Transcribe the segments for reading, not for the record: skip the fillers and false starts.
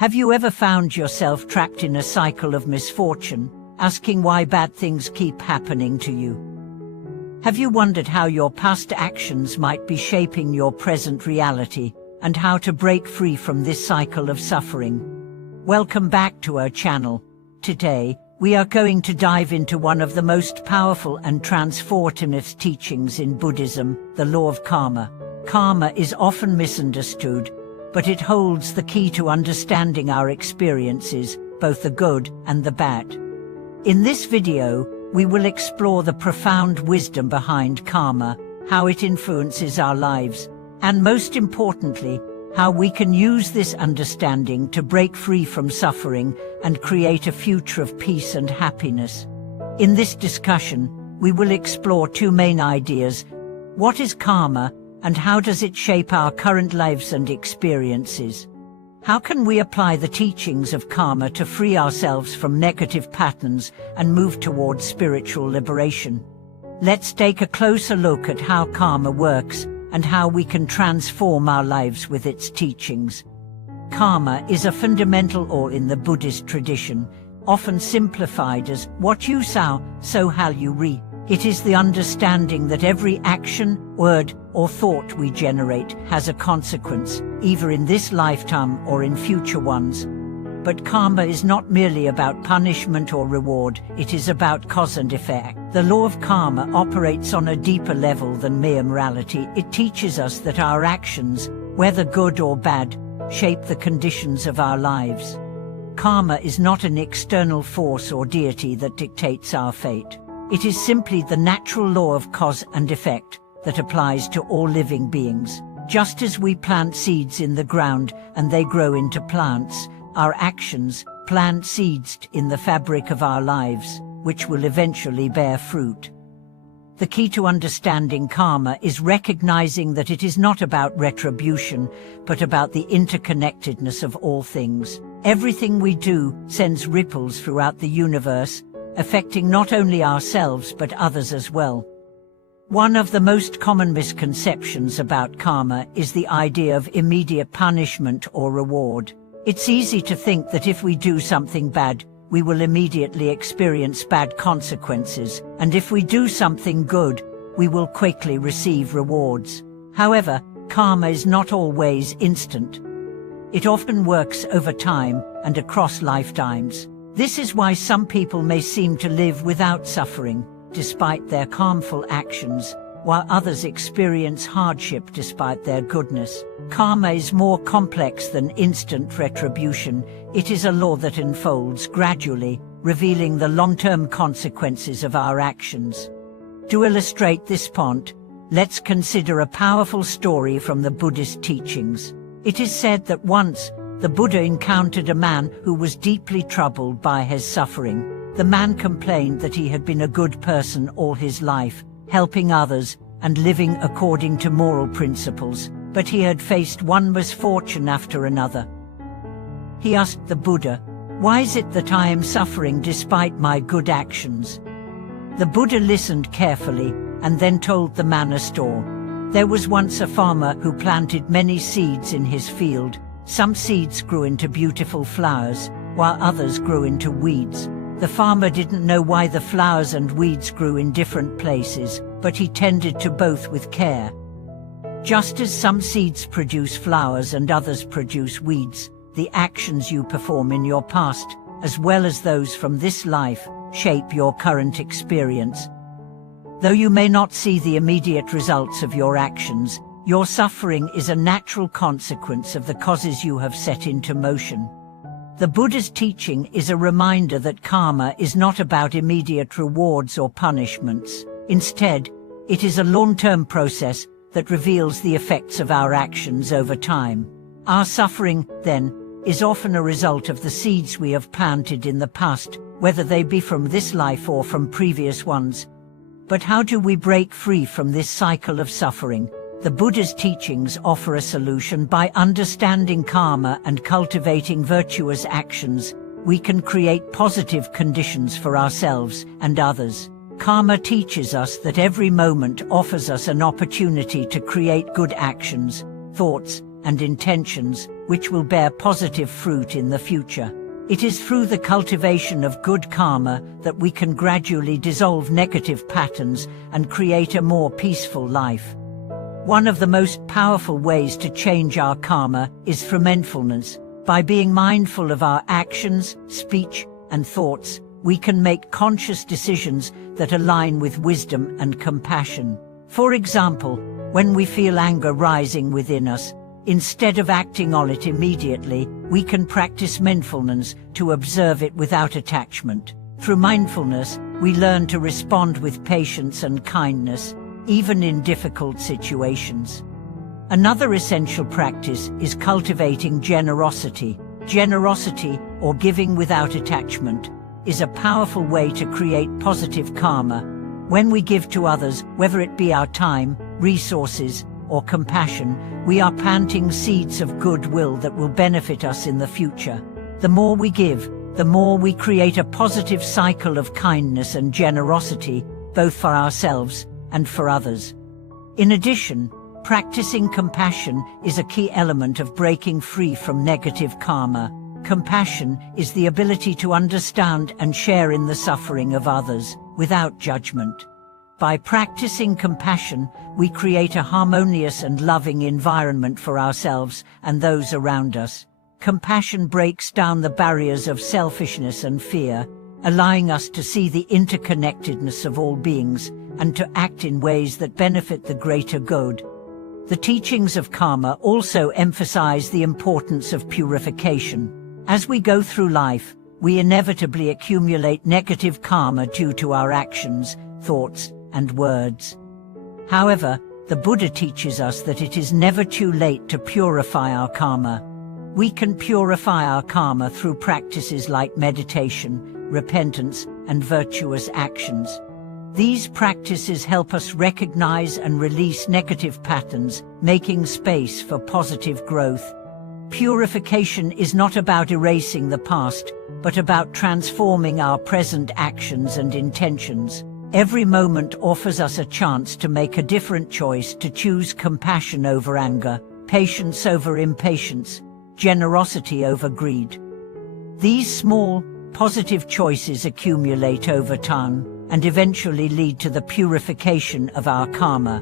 Have you ever found yourself trapped in a cycle of misfortune, asking why bad things keep happening to you? Have you wondered how your past actions might be shaping your present reality, and how to break free from this cycle of suffering? Welcome back to our channel. Today, we are going to dive into one of the most powerful and transformative teachings in Buddhism, the law of karma. Karma is often misunderstood, but it holds the key to understanding our experiences, both the good and the bad. In this video, we will explore the profound wisdom behind karma, how it influences our lives, and most importantly, how we can use this understanding to break free from suffering and create a future of peace and happiness. In this discussion, we will explore two main ideas. What is karma, and how does it shape our current lives and experiences? How can we apply the teachings of karma to free ourselves from negative patterns and move towards spiritual liberation? Let's take a closer look at how karma works and how we can transform our lives with its teachings. Karma is a fundamental law in the Buddhist tradition, often simplified as what you sow, so shall you reap. It is the understanding that every action, word, or thought we generate has a consequence, either in this lifetime or in future ones. But karma is not merely about punishment or reward, it is about cause and effect. The law of karma operates on a deeper level than mere morality. It teaches us that our actions, whether good or bad, shape the conditions of our lives. Karma is not an external force or deity that dictates our fate. It is simply the natural law of cause and effect that applies to all living beings. Just as we plant seeds in the ground and they grow into plants, our actions plant seeds in the fabric of our lives, which will eventually bear fruit. The key to understanding karma is recognizing that it is not about retribution, but about the interconnectedness of all things. Everything we do sends ripples throughout the universe, affecting not only ourselves but others as well. One of the most common misconceptions about karma is the idea of immediate punishment or reward. It's easy to think that if we do something bad, we will immediately experience bad consequences, and if we do something good, we will quickly receive rewards. However, karma is not always instant. It often works over time and across lifetimes. This is why some people may seem to live without suffering, despite their harmful actions, while others experience hardship despite their goodness. Karma is more complex than instant retribution. It is a law that unfolds gradually, revealing the long-term consequences of our actions. To illustrate this point, let's consider a powerful story from the Buddhist teachings. It is said that once, the Buddha encountered a man who was deeply troubled by his suffering. The man complained that he had been a good person all his life, helping others and living according to moral principles, but he had faced one misfortune after another. He asked the Buddha, "Why is it that I am suffering despite my good actions?" The Buddha listened carefully and then told the man a story. There was once a farmer who planted many seeds in his field. Some seeds grew into beautiful flowers, while others grew into weeds. The farmer didn't know why the flowers and weeds grew in different places, but he tended to both with care. Just as some seeds produce flowers and others produce weeds, the actions you perform in your past, as well as those from this life, shape your current experience. Though you may not see the immediate results of your actions, your suffering is a natural consequence of the causes you have set into motion. The Buddha's teaching is a reminder that karma is not about immediate rewards or punishments. Instead, it is a long-term process that reveals the effects of our actions over time. Our suffering, then, is often a result of the seeds we have planted in the past, whether they be from this life or from previous ones. But how do we break free from this cycle of suffering? The Buddha's teachings offer a solution. By understanding karma and cultivating virtuous actions, we can create positive conditions for ourselves and others. Karma teaches us that every moment offers us an opportunity to create good actions, thoughts, and intentions, which will bear positive fruit in the future. It is through the cultivation of good karma that we can gradually dissolve negative patterns and create a more peaceful life. One of the most powerful ways to change our karma is through mindfulness. By being mindful of our actions, speech, and thoughts, we can make conscious decisions that align with wisdom and compassion. For example, when we feel anger rising within us, instead of acting on it immediately, we can practice mindfulness to observe it without attachment. Through mindfulness, we learn to respond with patience and kindness, even in difficult situations. Another essential practice is cultivating generosity. Generosity, or giving without attachment, is a powerful way to create positive karma. When we give to others, whether it be our time, resources, or compassion, we are planting seeds of goodwill that will benefit us in the future. The more we give, the more we create a positive cycle of kindness and generosity, both for ourselves and for others. In addition, practicing compassion is a key element of breaking free from negative karma. Compassion is the ability to understand and share in the suffering of others, without judgment. By practicing compassion, we create a harmonious and loving environment for ourselves and those around us. Compassion breaks down the barriers of selfishness and fear, allowing us to see the interconnectedness of all beings and to act in ways that benefit the greater good. The teachings of karma also emphasize the importance of purification. As we go through life, we inevitably accumulate negative karma due to our actions, thoughts, and words. However, the Buddha teaches us that it is never too late to purify our karma. We can purify our karma through practices like meditation, repentance, and virtuous actions. These practices help us recognize and release negative patterns, making space for positive growth. Purification is not about erasing the past, but about transforming our present actions and intentions. Every moment offers us a chance to make a different choice, to choose compassion over anger, patience over impatience, generosity over greed. These small, positive choices accumulate over time and eventually lead to the purification of our karma.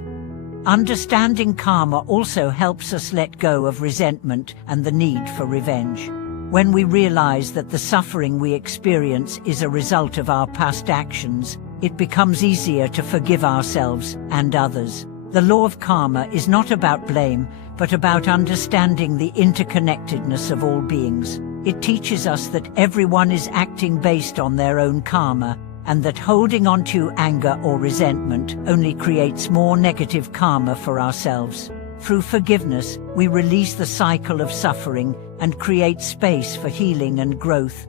Understanding karma also helps us let go of resentment and the need for revenge. When we realize that the suffering we experience is a result of our past actions, it becomes easier to forgive ourselves and others. The law of karma is not about blame, but about understanding the interconnectedness of all beings. It teaches us that everyone is acting based on their own karma, and that holding on to anger or resentment only creates more negative karma for ourselves. Through forgiveness, we release the cycle of suffering and create space for healing and growth.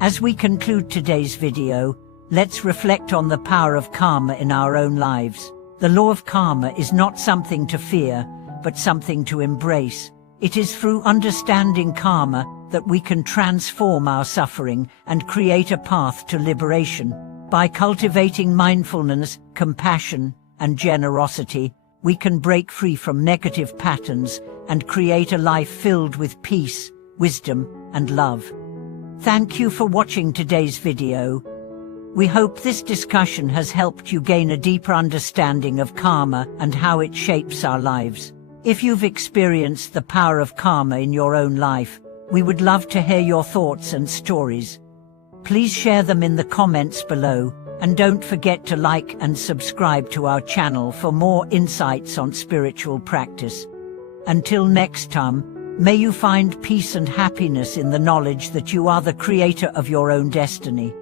As we conclude today's video, let's reflect on the power of karma in our own lives. The law of karma is not something to fear, but something to embrace. It is through understanding karma that we can transform our suffering and create a path to liberation. By cultivating mindfulness, compassion, and generosity, we can break free from negative patterns and create a life filled with peace, wisdom, and love. Thank you for watching today's video. We hope this discussion has helped you gain a deeper understanding of karma and how it shapes our lives. If you've experienced the power of karma in your own life, we would love to hear your thoughts and stories. Please share them in the comments below, and don't forget to like and subscribe to our channel for more insights on spiritual practice. Until next time, may you find peace and happiness in the knowledge that you are the creator of your own destiny.